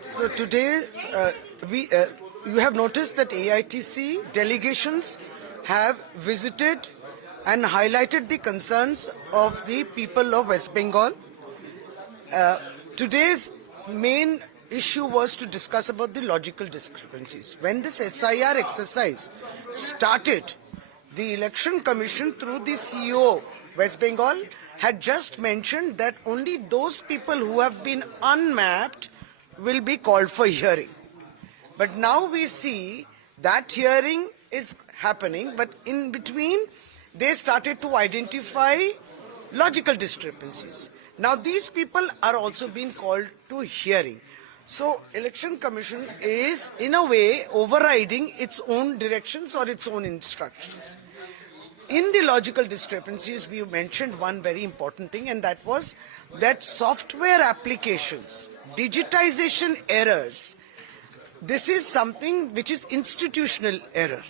So today, you have noticed that AITC delegations have visited and highlighted the concerns of the people of West Bengal. Today's main issue was to discuss about the logical discrepancies. When this SIR exercise started, the Election Commission through the CEO West Bengal had just mentioned that only those people who have been unmapped will be called for hearing. But now we see that hearing is happening, but in between they started to identify logical discrepancies. Now these people are also being called to hearing. So Election Commission is in a way overriding its own directions or its own instructions. In the logical discrepancies, we mentioned one very important thing, and that was that software applications, digitization errors, this is something which is institutional error.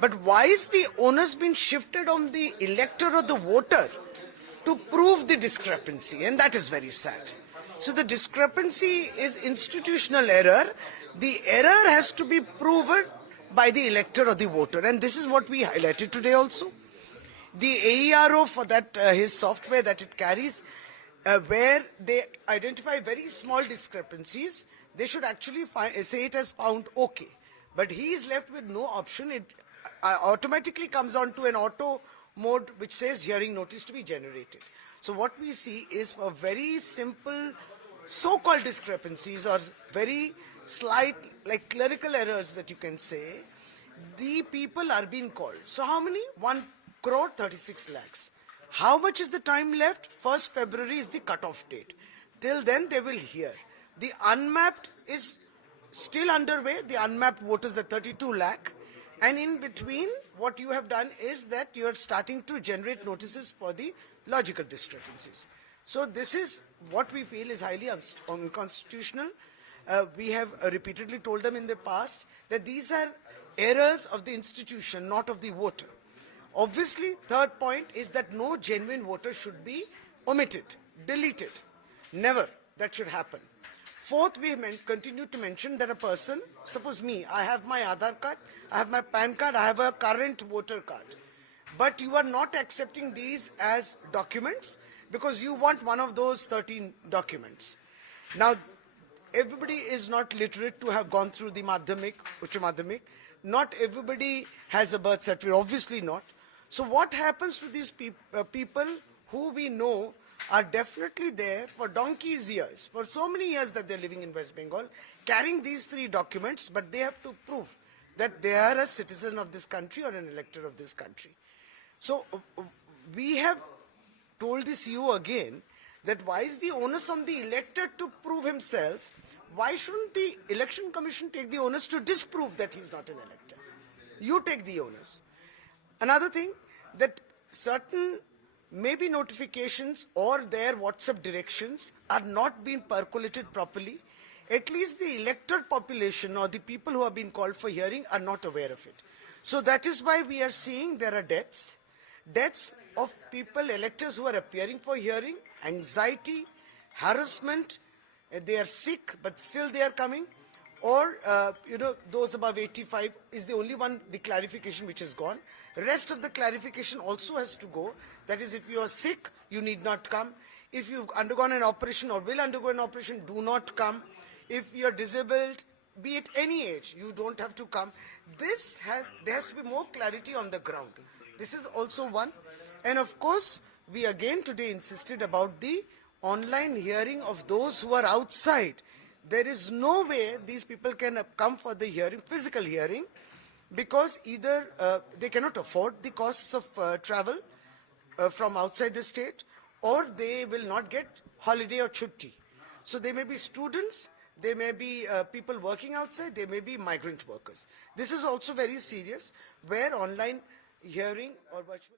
But why is the onus being shifted on the elector or the voter to prove the discrepancy? And that is very sad. So the discrepancy is institutional error. The error has to be proven by the elector or the voter. And this is what we highlighted today also. The AERO for that, his software that it carries, where they identify very small discrepancies, they should actually say it as found okay. But he is left with no option. It automatically comes on to an auto mode which says hearing notice to be generated. So what we see is for very simple so-called discrepancies or very slight, like clerical errors that you can say, the people are being called. So how many? 1 crore 36 lakhs. How much is the time left? 1st February is the cutoff date. Till then they will hear. The unmapped is still underway. The unmapped voters, the 32 lakh. And in between, what you have done is that you are starting to generate notices for the logical discrepancies. So this is what we feel is highly unconstitutional. We have repeatedly told them in the past that these are errors of the institution, not of the voter. Obviously, third point is that no genuine voter should be omitted, deleted. Never. That should happen. Fourth, we continue to mention that a person, suppose me, I have my Aadhaar card, I have my PAN card, I have a current voter card. But you are not accepting these as documents because you want one of those 13 documents. Now, everybody is not literate to have gone through the Madhyamik, Uच्च Madhyamik. Not everybody has a birth certificate, obviously not. So what happens to these people who we know are definitely there for donkey's years, for so many years that they're living in West Bengal, carrying these 3 documents, but they have to prove that they are a citizen of this country or an elector of this country. So we have told the CEO again that why is the onus on the elector to prove himself? Why shouldn't the Election Commission take the onus to disprove that he's not an elector? You take the onus. Another thing, that certain maybe notifications or their WhatsApp directions are not being percolated properly. At least the elected population or the people who have been called for hearing are not aware of it. So that is why we are seeing there are deaths of people, electors who are appearing for hearing, anxiety, harassment, they are sick but still they are coming, or those above 85 is the only one, the clarification which has gone. Rest of the clarification also has to go. That is, if you are sick, you need not come. If you've undergone an operation or will undergo an operation, do not come. If you are disabled, be it any age, you don't have to come. There has to be more clarity on the ground. This is also one. And of course, we again today insisted about the online hearing of those who are outside. There is no way these people can come for the hearing, physical hearing, because either they cannot afford the costs of travel from outside the state, or they will not get holiday or chutti. So they may be students, they may be people working outside, they may be migrant workers. This is also very serious, where online hearing or virtual